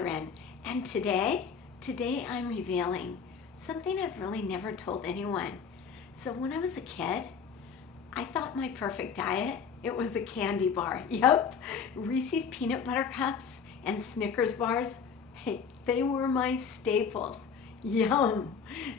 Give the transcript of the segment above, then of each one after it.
Kathryn, and today I'm revealing something I've really never told anyone. So when I was a kid, I thought my perfect diet, it was a candy bar. Yep, Reese's peanut butter cups and Snickers bars, hey, they were my staples. Yum.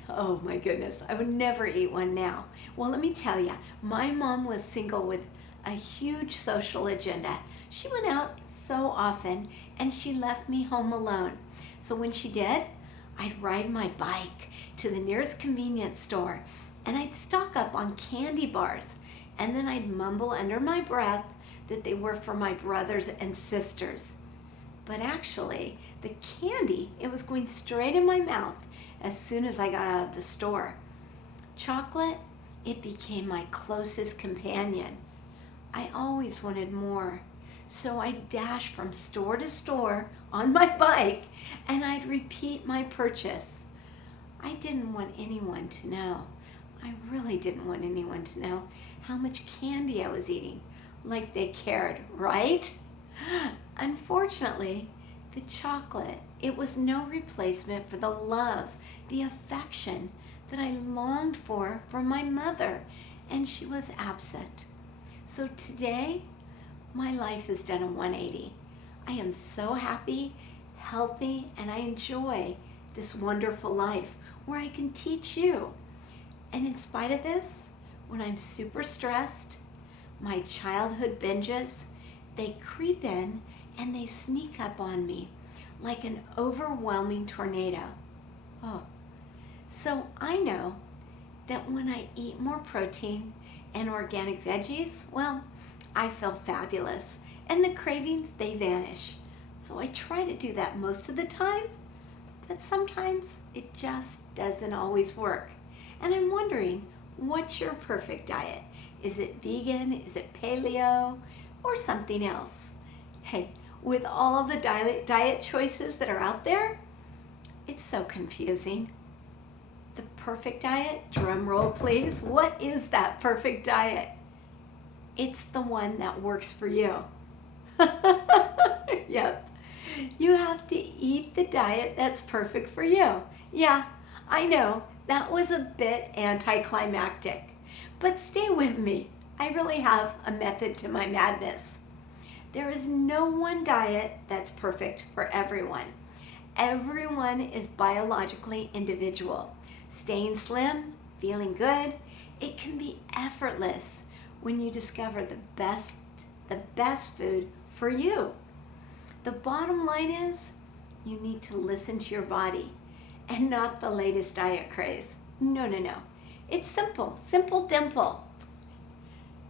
Oh my goodness, I would never eat one now. Well, let me tell you, my mom was single with a huge social agenda. She went out so often and she left me home alone. So when she did, I'd ride my bike to the nearest convenience store and I'd stock up on candy bars, and then I'd mumble under my breath that they were for my brothers and sisters. But actually, the candy, it was going straight in my mouth as soon as I got out of the store. Chocolate, it became my closest companion. I always wanted more, so I'd dash from store to store on my bike and I'd repeat my purchase. I didn't want anyone to know. I really didn't want anyone to know how much candy I was eating, like they cared, right? Unfortunately, the chocolate, it was no replacement for the love, the affection that I longed for from my mother, and she was absent. So today, my life has done a 180. I am so happy, healthy, and I enjoy this wonderful life where I can teach you. And in spite of this, when I'm super stressed, my childhood binges, they creep in and they sneak up on me like an overwhelming tornado. Oh, so I know that when I eat more protein and organic veggies, well, I feel fabulous and the cravings, they vanish. So I try to do that most of the time, but sometimes it just doesn't always work. And I'm wondering, what's your perfect diet? Is it vegan? Is it paleo? Or something else? Hey, with all the diet choices that are out there, it's so confusing. The perfect diet, drum roll please. What is that perfect diet? It's the one that works for you. Yep. You have to eat the diet that's perfect for you. Yeah, I know, that was a bit anticlimactic, but stay with me. I really have a method to my madness. There is no one diet that's perfect for everyone. Everyone is biologically individual. Staying slim, feeling good, it can be effortless when you discover the best food for you. The bottom line is, you need to listen to your body and not the latest diet craze. No. It's simple, dimple.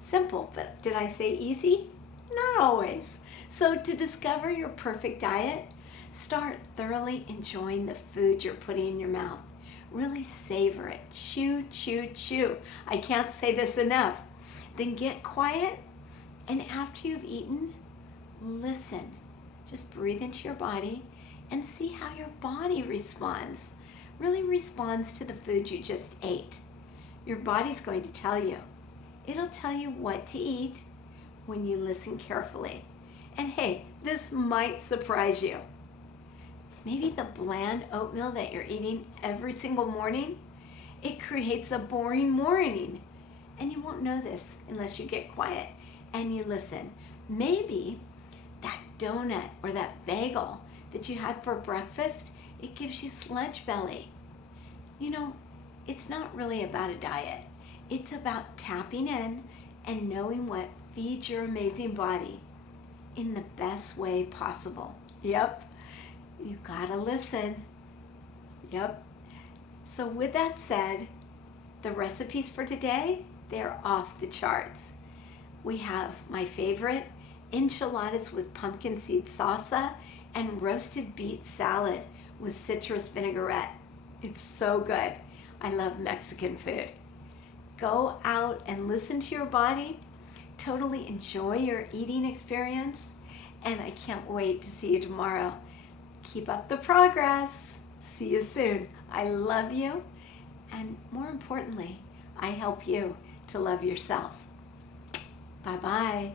Simple, but did I say easy? Not always. So to discover your perfect diet, start thoroughly enjoying the food you're putting in your mouth. Really savor it. Chew, chew, chew. I can't say this enough. Then get quiet, and after you've eaten, listen. Just breathe into your body and see how your body responds. Really responds to the food you just ate. Your body's going to tell you. It'll tell you what to eat when you listen carefully. And hey, this might surprise you. Maybe the bland oatmeal that you're eating every single morning, it creates a boring morning. And you won't know this unless you get quiet and you listen. Maybe that donut or that bagel that you had for breakfast, it gives you sludge belly. You know, it's not really about a diet. It's about tapping in and knowing what feeds your amazing body in the best way possible. Yep, you gotta listen. Yep. So with that said, the recipes for today, they're off the charts. We have my favorite, enchiladas with pumpkin seed salsa and roasted beet salad with citrus vinaigrette. It's so good. I love Mexican food. Go out and listen to your body. Totally enjoy your eating experience. And I can't wait to see you tomorrow. Keep up the progress. See you soon. I love you. And more importantly, I help you to love yourself. Bye-bye.